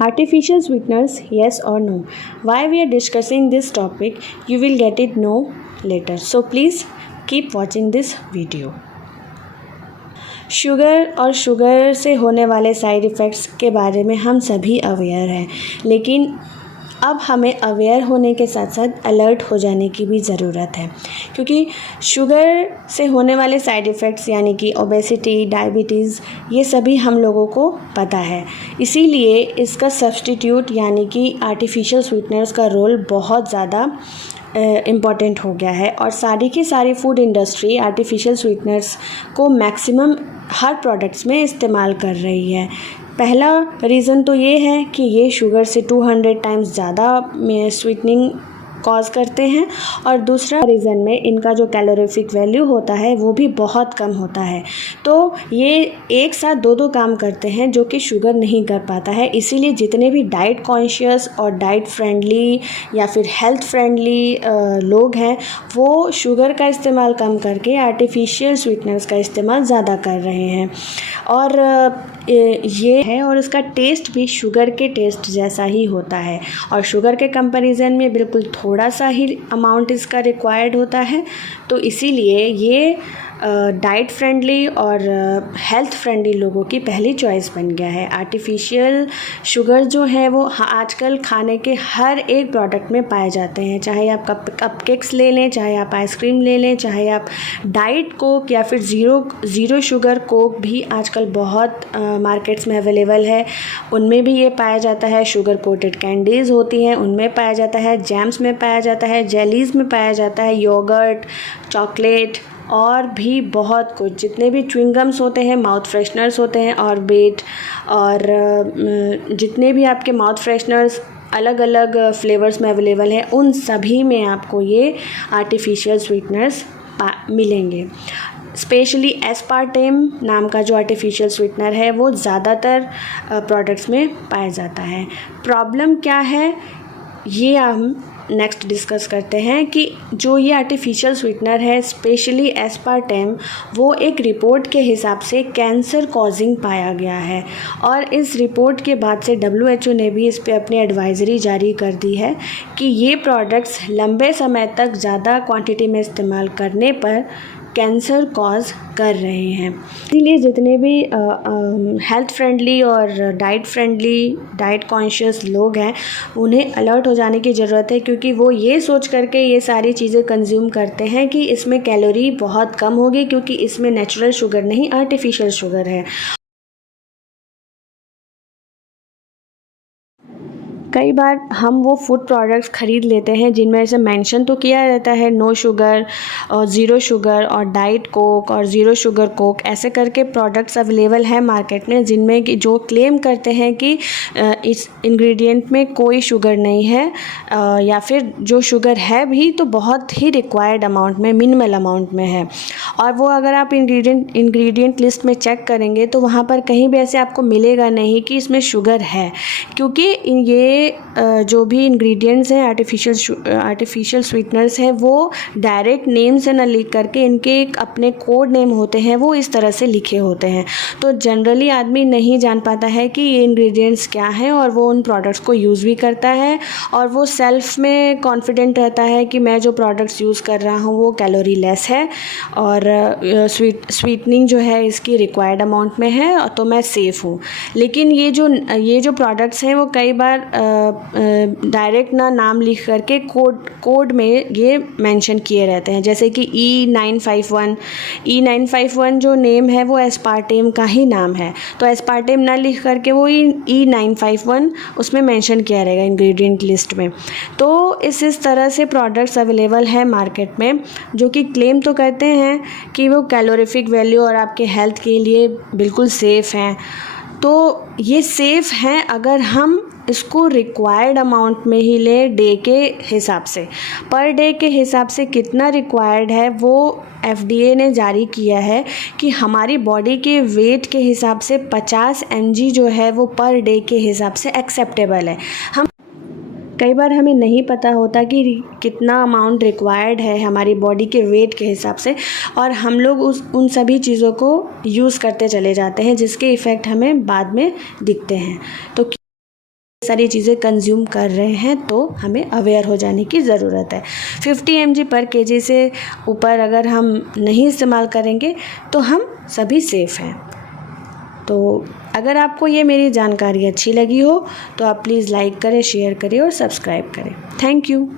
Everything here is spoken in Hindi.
Artificial sweeteners, yes or no? Why we are discussing this topic, you will get it know later. So please keep watching this video. Sugar और शुगर से होने वाले साइड इफ़ेक्ट्स के बारे में हम सभी अवेयर हैं, लेकिन अब हमें अवेयर होने के साथ साथ अलर्ट हो जाने की भी ज़रूरत है, क्योंकि शुगर से होने वाले साइड इफ़ेक्ट्स यानी कि ओबेसिटी, डायबिटीज़, ये सभी हम लोगों को पता है। इसीलिए इसका सब्स्टिट्यूट यानी कि आर्टिफिशियल स्वीटनर्स का रोल बहुत ज़्यादा इम्पॉर्टेंट हो गया है और सारी की सारी फूड इंडस्ट्री आर्टिफिशियल स्वीटनर्स को मैक्सिमम हर प्रोडक्ट्स में इस्तेमाल कर रही है। पहला रीज़न तो ये है कि ये शुगर से 200 टाइम्स ज़्यादा स्वीटनिंग कॉज करते हैं और दूसरा रीज़न में इनका जो कैलोरीफिक वैल्यू होता है वो भी बहुत कम होता है। तो ये एक साथ दो काम करते हैं जो कि शुगर नहीं कर पाता है। इसीलिए जितने भी डाइट कॉन्शियस और डाइट फ्रेंडली या फिर हेल्थ फ्रेंडली लोग हैं वो शुगर का इस्तेमाल कम करके आर्टिफिशियल स्वीटनर्स का इस्तेमाल ज़्यादा कर रहे हैं और ये है और इसका टेस्ट भी शुगर के टेस्ट जैसा ही होता है और शुगर के कंपैरिजन में बिल्कुल थोड़ा सा ही अमाउंट इसका रिक्वायर्ड होता है। तो इसीलिए ये डाइट फ्रेंडली और हेल्थ फ्रेंडली लोगों की पहली चॉइस बन गया है। आर्टिफिशियल शुगर जो है वो आजकल खाने के हर एक प्रोडक्ट में पाए जाते हैं, चाहे आप कपकेक्स ले लें, चाहे आप आइसक्रीम ले लें, चाहे आप डाइट कोक या फिर ज़ीरो शुगर कोक भी आजकल बहुत मार्केट्स में अवेलेबल है, उनमें भी ये पाया जाता है। शुगर कोटेड कैंडीज़ होती हैं उनमें पाया जाता है, जैम्स में पाया जाता है, जेलीज़ में पाया जाता है, योगर्ट, चॉकलेट और भी बहुत कुछ, जितने भी च्युइंगम्स होते हैं, माउथ फ्रेशनर्स होते हैं, ऑर्बिट और जितने भी आपके माउथ फ्रेशनर्स अलग अलग फ्लेवर्स में अवेलेबल हैं, उन सभी में आपको ये आर्टिफिशियल स्वीटनर्स मिलेंगे। स्पेशली एस्पार्टेम नाम का जो आर्टिफिशियल स्वीटनर है वो ज़्यादातर प्रोडक्ट्स में पाया जाता है। प्रॉब्लम क्या है ये हम नेक्स्ट डिस्कस करते हैं कि जो ये आर्टिफिशियल स्वीटनर है स्पेशली एस्पार्टेम वो एक रिपोर्ट के हिसाब से कैंसर कॉजिंग पाया गया है और इस रिपोर्ट के बाद से WHO ने भी इस पे अपनी एडवाइजरी जारी कर दी है कि ये प्रोडक्ट्स लंबे समय तक ज़्यादा क्वांटिटी में इस्तेमाल करने पर कैंसर कॉज कर रहे हैं। इसीलिए जितने भी हेल्थ फ्रेंडली और डाइट कॉन्शियस लोग हैं उन्हें अलर्ट हो जाने की ज़रूरत है, क्योंकि वो ये सोच करके ये सारी चीज़ें कंज्यूम करते हैं कि इसमें कैलोरी बहुत कम होगी क्योंकि इसमें नेचुरल शुगर नहीं आर्टिफिशियल शुगर है। कई बार हम वो फूड प्रोडक्ट्स ख़रीद लेते हैं जिनमें से मेंशन तो किया रहता है नो शुगर और ज़ीरो शुगर और डाइट कोक और ज़ीरो शुगर कोक, ऐसे करके प्रोडक्ट्स अवेलेबल हैं मार्केट में जिनमें कि जो क्लेम करते हैं कि इस इंग्रेडिएंट में कोई शुगर नहीं है या फिर जो शुगर है भी तो बहुत ही रिक्वायर्ड अमाउंट में, मिनिमल अमाउंट में है। और वो अगर आप इंग्रेडिएंट लिस्ट में चेक करेंगे तो वहाँ पर कहीं भी ऐसे आपको मिलेगा नहीं कि इसमें शुगर है, क्योंकि ये जो भी इंग्रेडिएंट्स हैं आर्टिफिशियल स्वीटनर्स हैं वो डायरेक्ट नेम से ना लिख करके इनके एक अपने कोड नेम होते हैं वो इस तरह से लिखे होते हैं। तो जनरली आदमी नहीं जान पाता है कि ये इंग्रेडिएंट्स क्या हैं और वो उन प्रोडक्ट्स को यूज़ भी करता है और वो सेल्फ में कॉन्फिडेंट रहता है कि मैं जो प्रोडक्ट्स यूज़ कर रहा हूँ वो कैलोरी लेस है और स्वीटनिंग जो है इसकी रिक्वायर्ड अमाउंट में है तो मैं सेफ़ हूँ। लेकिन ये जो प्रोडक्ट्स हैं वो कई बार डायरेक्ट ना नाम लिख करके कोड में ये मेंशन किए रहते हैं, जैसे कि E951 जो नेम है वो एस्पार्टेम का ही नाम है, तो एस्पार्टेम ना लिख करके वो E951 उसमें मेंशन किया रहेगा इंग्रेडिएंट लिस्ट में। तो इस तरह से प्रोडक्ट्स अवेलेबल हैं मार्केट में जो कि क्लेम तो करते हैं कि वो कैलोरीफिक वैल्यू और आपके हेल्थ के लिए बिल्कुल सेफ़ हैं। तो ये सेफ़ हैं अगर हम इसको रिक्वायर्ड अमाउंट में ही लें डे के हिसाब से। पर डे के हिसाब से कितना रिक्वायर्ड है वो FDA ने जारी किया है कि हमारी बॉडी के वेट के हिसाब से 50 mg जो है वो पर डे के हिसाब से एक्सेप्टेबल है। कई बार हमें नहीं पता होता कि कितना अमाउंट रिक्वायर्ड है हमारी बॉडी के वेट के हिसाब से और हम लोग उन सभी चीज़ों को यूज़ करते चले जाते हैं जिसके इफ़ेक्ट हमें बाद में दिखते हैं। तो सारी चीज़ें कंज्यूम कर रहे हैं तो हमें अवेयर हो जाने की ज़रूरत है। 50 mg पर केजी से ऊपर अगर हम नहीं इस्तेमाल करेंगे तो हम सभी सेफ़ हैं। तो अगर आपको ये मेरी जानकारी अच्छी लगी हो तो आप प्लीज़ लाइक करें, शेयर करें और सब्सक्राइब करें। Thank you.